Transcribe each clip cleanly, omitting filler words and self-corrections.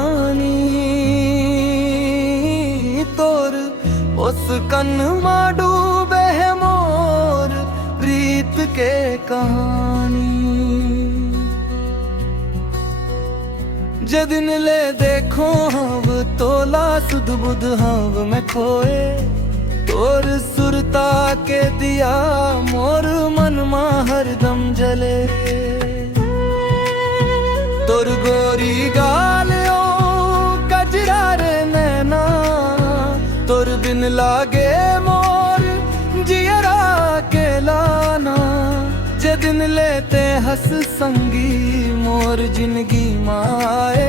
रानी तोर उस कन माडू बह मोर प्रीत के कहानी जदिन ले देखो हव तोला सुध बुध हव में खोए तोर सुरता के दिया मोर मन मा हरदम जले तोर गोरी गाल ओ कजरा रे नैना तोर बिन लागे मोर जियरा के लाना जदिन लेते हंस संगी मोर जिंदगी माए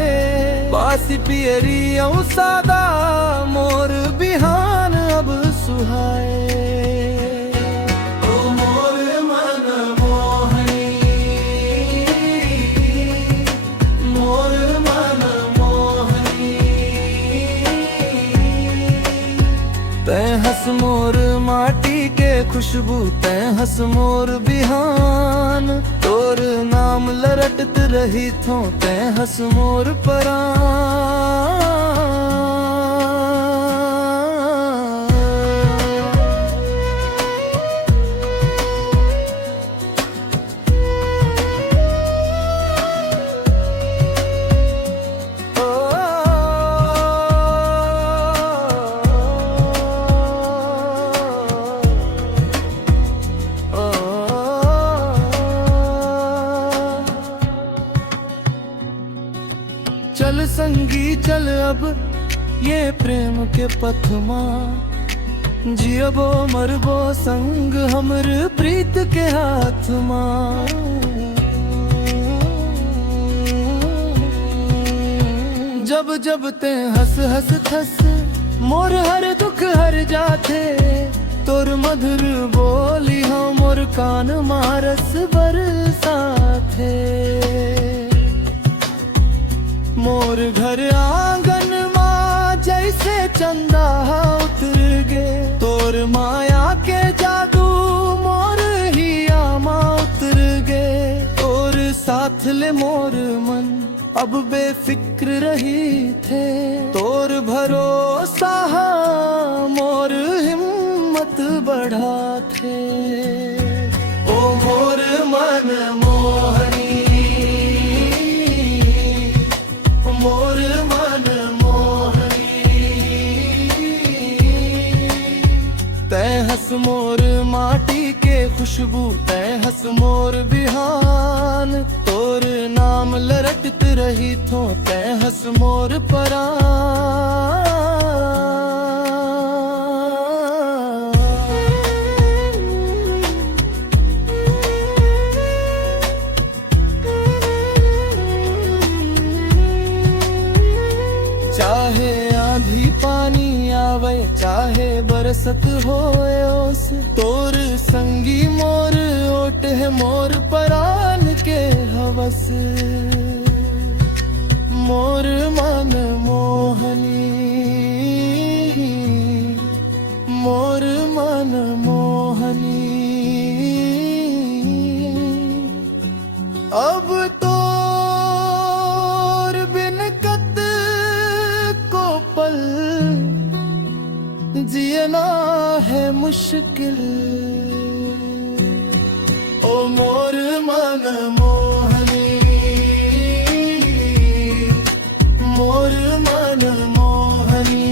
बासी पियरी औ सादा मोर बिहान अब सुहाए ओ मोर मन मोहनी मोर मन मोहनी तै हंस मोर माटी के खुशबू तै हंस मोर बिहान तोर नाम लरटत रही थो तै हंस मोर परान चल संगी चल अब ये प्रेम के पथमा जियबो मरबो संग हमर प्रीत के हाथ मा जब जब ते हंस हंस थस मोर हर दुख हर जाथे तोर मधुर बोली हो मोर कान मारस बरसाथे मोर घर आंगन माँ जैसे चंदा उतर गे तोर माया के जादू मोर ही आमा उतर गे तोर साथ ले मोर मन अब बेफिक्र रही थे तोर भरोसा मोर हिम्मत बढ़ा थे ओ मोर मन मोहनी मोर मन मोहनी तै हंस मोर माटी के खुशबू तै हंस मोर बिहान तोर नाम लरटत रही थो तै हंस मोर परान चाहे आंधी पानी आवे चाहे बरसत होए ओस तोर संगी मोर ओट है मोर परान के हवस मोर मन मोहनी मोर मन मोहनी अब तो जियना है मुश्किल ओ मोर मन मोहनी मोर मन मोहनी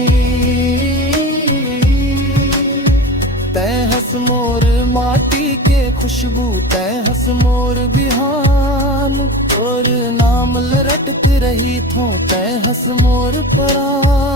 तै हंस मोर माटी के खुशबू तै हंस मोर बिहान तोर नाम लरटत रही थो तै हंस मोर परान